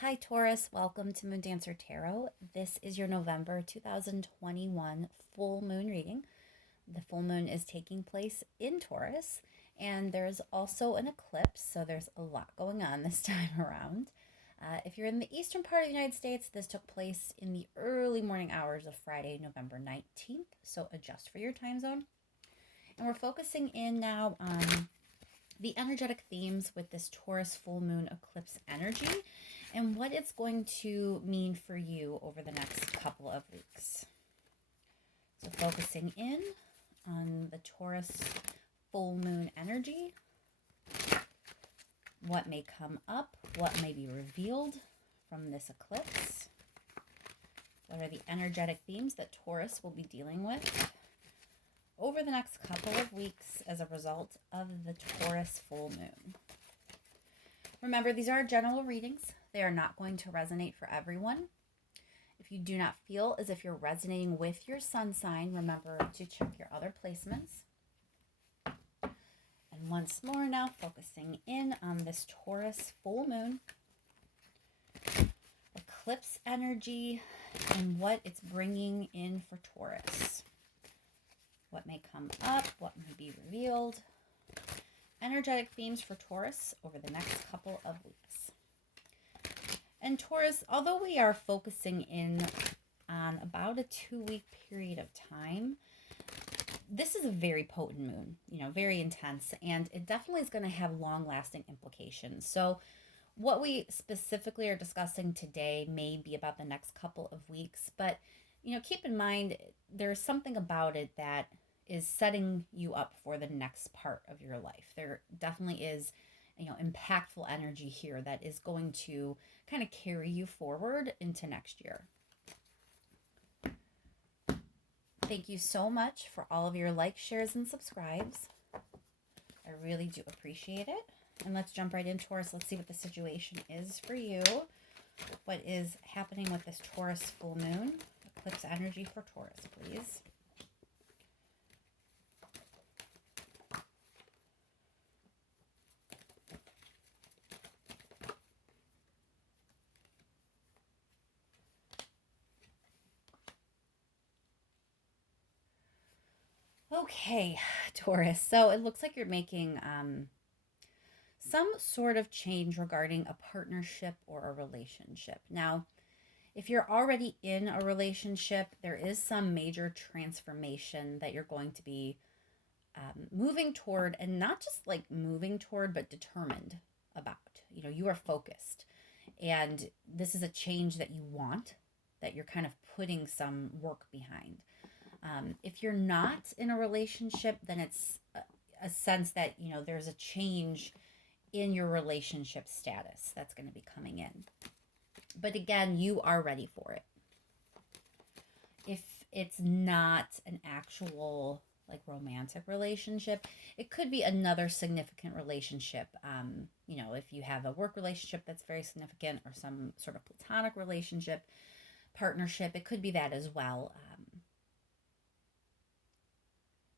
Hi Taurus, welcome to Moon Dancer Tarot. This is your November 2021 full moon reading. The full moon is taking place in Taurus, and there's also an eclipse, so there's a lot going on this time around. If you're in the eastern part of the United States, this took place in the early morning hours of Friday, November 19th, so adjust for your time zone. And we're focusing in now on the energetic themes with this Taurus full moon eclipse energy and what it's going to mean for you over the next couple of weeks. So focusing in on the Taurus full moon energy, what may come up, what may be revealed from this eclipse, what are the energetic themes that Taurus will be dealing with over the next couple of weeks as a result of the Taurus full moon. Remember, these are general readings. They are not going to resonate for everyone. If you do not feel as if you're resonating with your sun sign, remember to check your other placements. And once more now, focusing in on this Taurus full moon, eclipse energy, and what it's bringing in for Taurus. What may come up, what may be revealed. Energetic themes for Taurus over the next couple of weeks. And Taurus, although we are focusing in on about a 2-week period of time, this is a very potent moon, very intense, and it definitely is going to have long-lasting implications. So what we specifically are discussing today may be about the next couple of weeks, but keep in mind there's something about it that is setting you up for the next part of your life. There definitely is, impactful energy here that is going to kind of carry you forward into next year. Thank you so much for all of your likes, shares, and subscribes. I really do appreciate it. And let's jump right in, Taurus. Let's see what the situation is for you. What is happening with this Taurus full moon? Eclipse energy for Taurus, please. Okay, Taurus. So it looks like you're making some sort of change regarding a partnership or a relationship. Now, if you're already in a relationship, there is some major transformation that you're going to be moving toward, and not just like moving toward, but determined about. You are focused, and this is a change that you want, that you're kind of putting some work behind. If you're not in a relationship, then it's a sense that, there's a change in your relationship status that's going to be coming in. But again, you are ready for it. If it's not an actual romantic relationship, it could be another significant relationship. If you have a work relationship that's very significant, or some sort of platonic relationship, partnership, it could be that as well.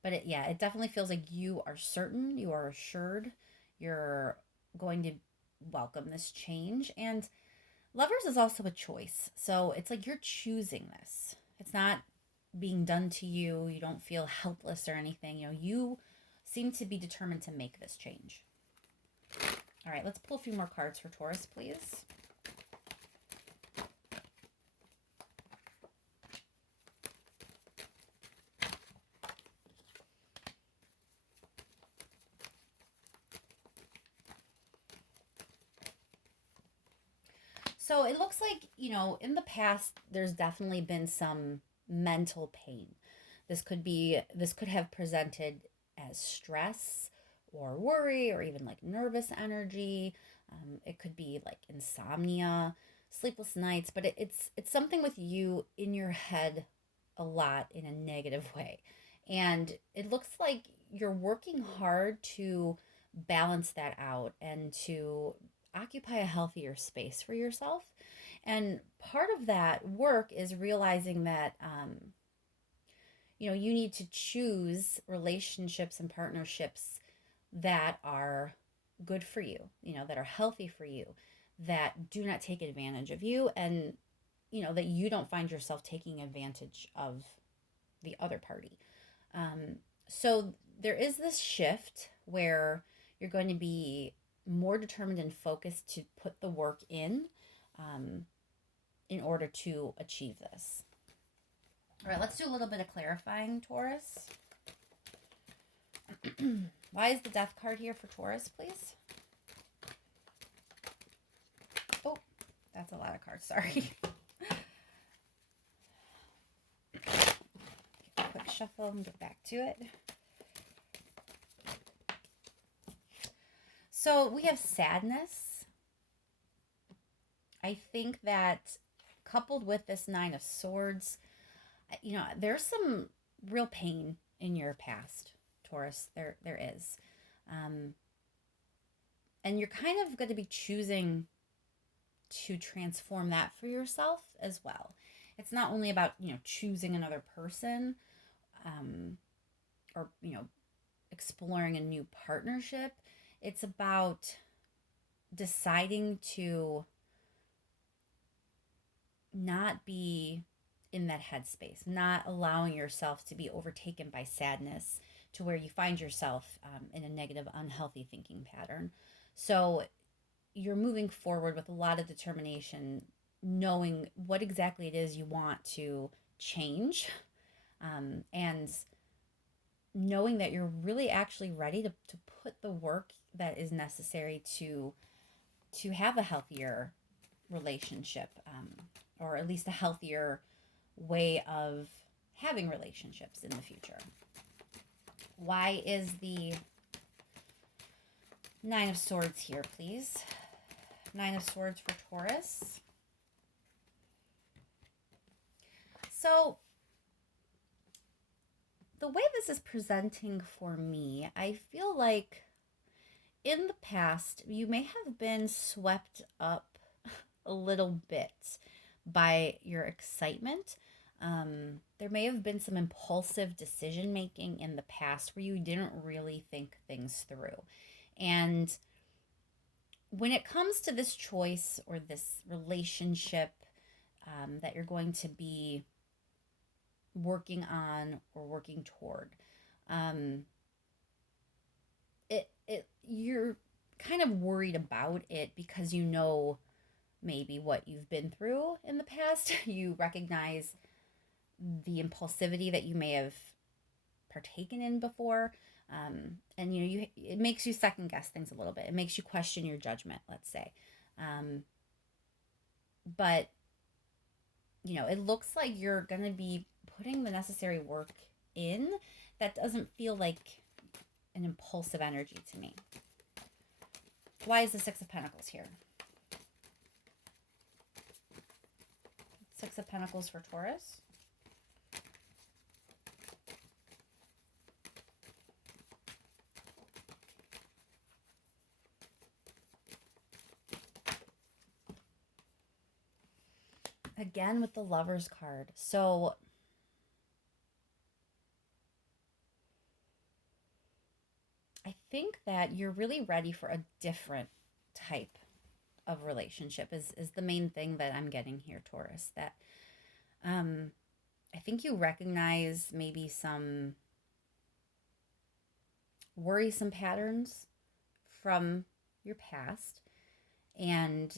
But it definitely feels like you are certain, you are assured, you're going to welcome this change. And Lovers is also a choice. So it's like you're choosing this. It's not being done to you. You don't feel helpless or anything. You seem to be determined to make this change. All right, let's pull a few more cards for Taurus, please. So it looks like, in the past, there's definitely been some mental pain. This could have presented as stress or worry, or even like nervous energy. It could be like insomnia, sleepless nights, but it's something with you in your head a lot in a negative way. And it looks like you're working hard to balance that out and to occupy a healthier space for yourself. And part of that work is realizing that, you need to choose relationships and partnerships that are good for you, that are healthy for you, that do not take advantage of you, and that you don't find yourself taking advantage of the other party. So there is this shift where you're going to be more determined and focused to put the work um, in order to achieve this. All right, let's do a little bit of clarifying, Taurus. Why is the Death card here for Taurus, please? Oh, that's a lot of cards. Sorry. Quick shuffle and get back to it. So we have sadness. I think that coupled with this Nine of Swords, there's some real pain in your past, Taurus. There is. And you're kind of going to be choosing to transform that for yourself as well. It's not only about, choosing another person, or, exploring a new partnership. It's about deciding to not be in that headspace, not allowing yourself to be overtaken by sadness to where you find yourself in a negative, unhealthy thinking pattern. So you're moving forward with a lot of determination, knowing what exactly it is you want to change, and knowing that you're really actually ready to put the work that is necessary to have a healthier relationship, or at least a healthier way of having relationships in the future. Why is the Nine of Swords here, please? Nine of Swords for Taurus. So the way this is presenting for me, I feel like in the past, you may have been swept up a little bit by your excitement. There may have been some impulsive decision making in the past where you didn't really think things through. And when it comes to this choice or this relationship that you're going to be working on or working toward, you're kind of worried about it because maybe what you've been through in the past. You recognize the impulsivity that you may have partaken in before, and it makes you second guess things a little bit. It makes you question your judgment, let's say. But it looks like you're going to be putting the necessary work in. That doesn't feel like an impulsive energy to me. Why is the Six of Pentacles here? Six of Pentacles for Taurus. Again with the Lovers card. So I think that you're really ready for a different type of relationship is the main thing that I'm getting here, Taurus. That I think you recognize maybe some worrisome patterns from your past, and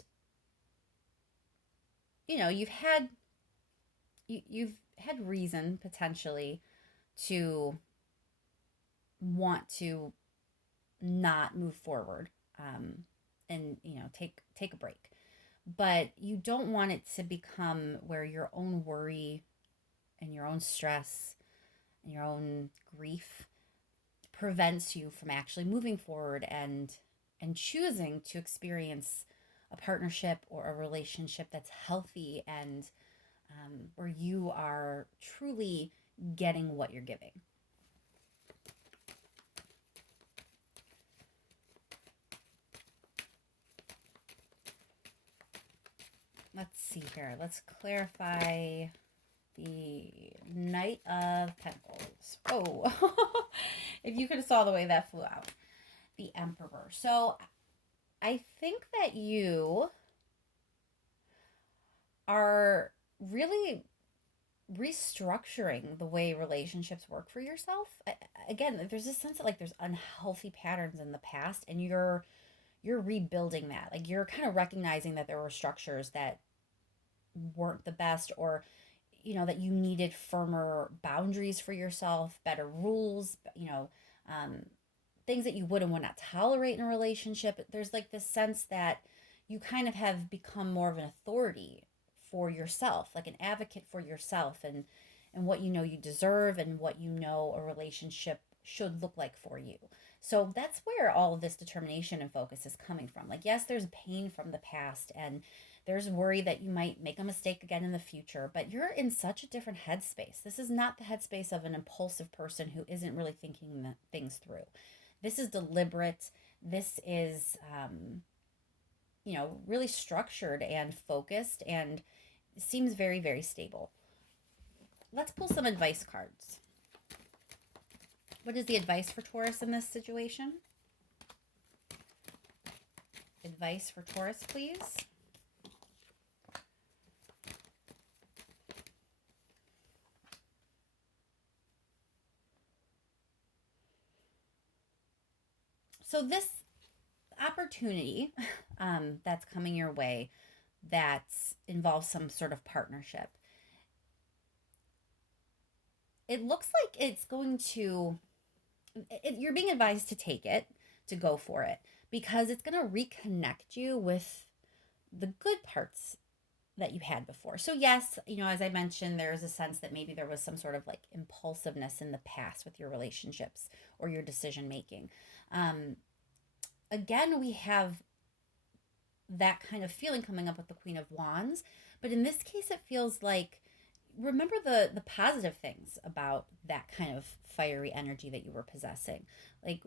you've had reason potentially to want to not move forward, and take a break, but you don't want it to become where your own worry and your own stress and your own grief prevents you from actually moving forward and choosing to experience a partnership or a relationship that's healthy and where you are truly getting what you're giving. Let's see here. Let's clarify the Knight of Pentacles. Oh, if you could have saw the way that flew out. The Emperor. So I think that you really restructuring the way relationships work for yourself. Again, there's this sense that like there's unhealthy patterns in the past, and you're rebuilding that. Like you're kind of recognizing that there were structures that weren't the best, or that you needed firmer boundaries for yourself, better rules, um, things that you would and would not tolerate in a relationship. There's like this sense that you kind of have become more of an authority for yourself, like an advocate for yourself, and what you deserve, and what a relationship should look like for you. So that's where all of this determination and focus is coming from. Like, yes, there's pain from the past, and there's worry that you might make a mistake again in the future, but you're in such a different headspace. This is not the headspace of an impulsive person who isn't really thinking things through. This is deliberate. This is, really structured and focused, and seems very, very stable. Let's pull some advice cards. What is the advice for Taurus in this situation? Advice for Taurus, please. So this opportunity that's coming your way that involves some sort of partnership, it looks like it's going to, you're being advised to take it, to go for it, because it's going to reconnect you with the good parts that you had before. So yes, as I mentioned, there's a sense that maybe there was some sort of like impulsiveness in the past with your relationships or your decision making. Again, we have that kind of feeling coming up with the Queen of Wands, but in this case, it feels like, remember the positive things about that kind of fiery energy that you were possessing. Like,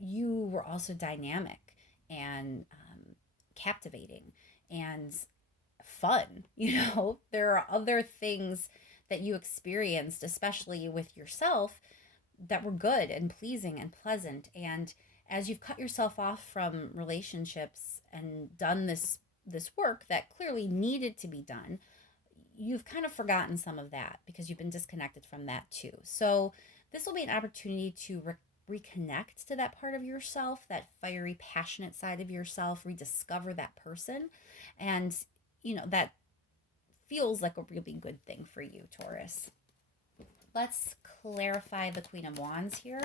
you were also dynamic and captivating and fun. There are other things that you experienced, especially with yourself, that were good and pleasing and pleasant. And as you've cut yourself off from relationships and done this work that clearly needed to be done, you've kind of forgotten some of that because you've been disconnected from that too. So this will be an opportunity to reconnect to that part of yourself, that fiery, passionate side of yourself, rediscover that person. And, that feels like a really good thing for you, Taurus. Let's clarify the Queen of Wands here.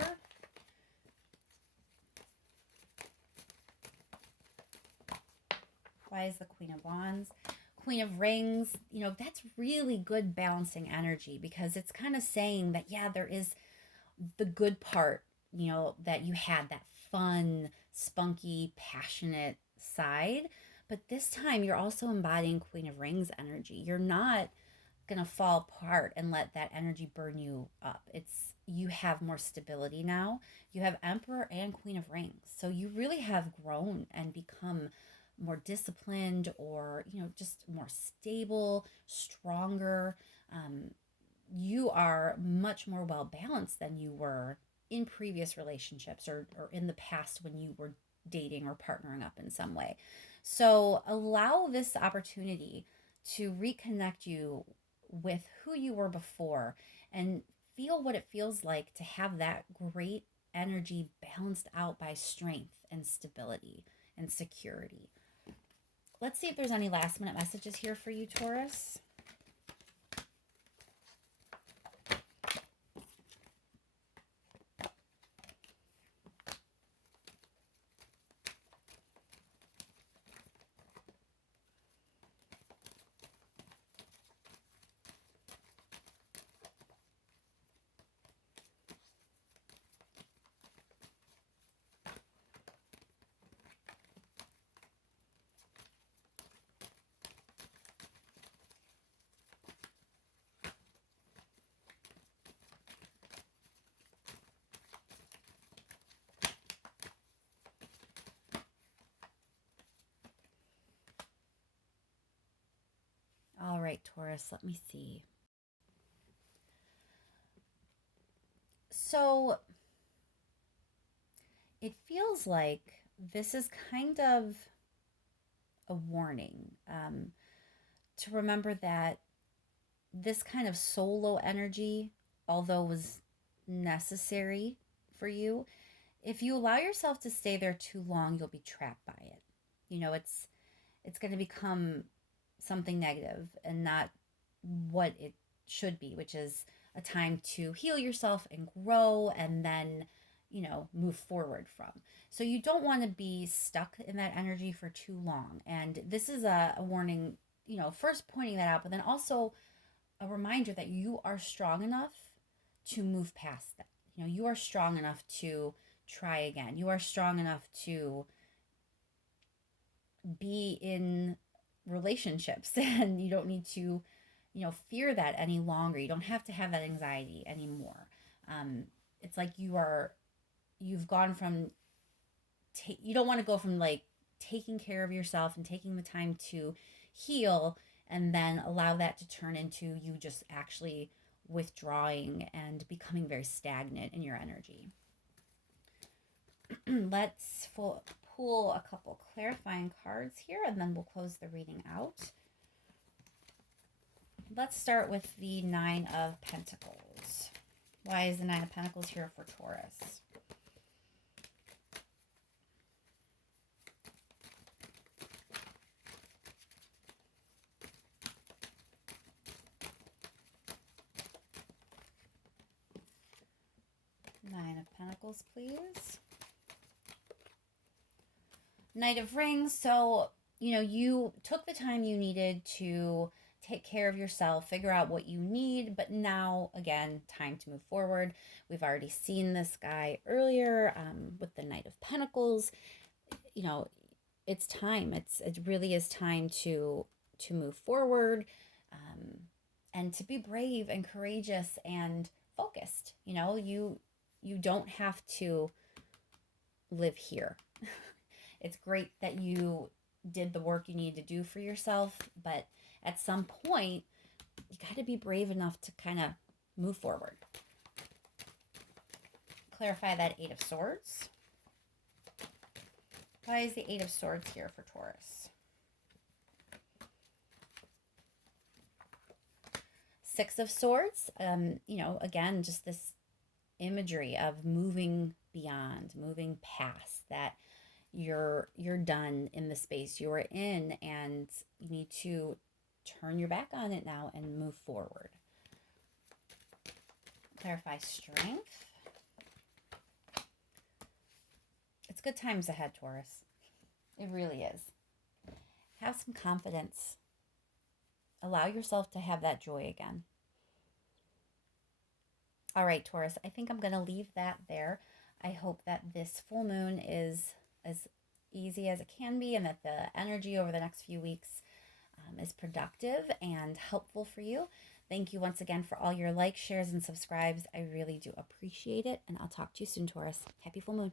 Why is the Queen of Wands? Queen of Rings, that's really good balancing energy, because it's kind of saying that, yeah, there is the good part, that you had, that fun, spunky, passionate side. But this time you're also embodying Queen of Rings energy. You're not going to fall apart and let that energy burn you up. You have more stability now. You have Emperor and Queen of Rings. So you really have grown and become more disciplined, or just more stable, stronger. You are much more well balanced than you were in previous relationships, or in the past when you were dating or partnering up in some way. So allow this opportunity to reconnect you with who you were before, and feel what it feels like to have that great energy balanced out by strength and stability and security. Let's see if there's any last minute messages here for you, Taurus. All right, Taurus, let me see. So it feels like this is kind of a warning, to remember that this kind of solo energy, although was necessary for you, if you allow yourself to stay there too long, you'll be trapped by it. You know, it's going to become something negative and not what it should be, which is a time to heal yourself and grow and then, you know, move forward from. So you don't want to be stuck in that energy for too long. And this is a warning, you know, first pointing that out, but then also a reminder that you are strong enough to move past that. You know, you are strong enough to try again. You are strong enough to be in relationships and you don't need to, you know, fear that any longer. You don't have to have that anxiety anymore. It's like you've gone from, you don't want to go from like taking care of yourself and taking the time to heal and then allow that to turn into you just actually withdrawing and becoming very stagnant in your energy. Let's pull a couple clarifying cards here and then we'll close the reading out. Let's start with the Nine of Pentacles. Why is the Nine of Pentacles here for Taurus? Nine of Pentacles, please. Knight of Rings. So, you know, you took the time you needed to take care of yourself, figure out what you need, but now, again, time to move forward. We've already seen this guy earlier with the Knight of Pentacles. You know, it's time. It really is time to move forward and to be brave and courageous and focused. You know, you don't have to live here. It's great that you did the work you need to do for yourself, but at some point, you got to be brave enough to kind of move forward. Clarify that Eight of Swords. Why is the Eight of Swords here for Taurus? Six of Swords, you know, again, just this imagery of moving beyond, moving past that. You're done in the space you're in and you need to turn your back on it now and move forward. Clarify Strength. It's good times ahead, Taurus. It really is. Have some confidence. Allow yourself to have that joy again. All right, Taurus, I think I'm going to leave that there. I hope that this full moon is as easy as it can be and that the energy over the next few weeks is productive and helpful for you. Thank you once again for all your likes, shares, and subscribes. I really do appreciate it. And I'll talk to you soon, Taurus. Happy full moon.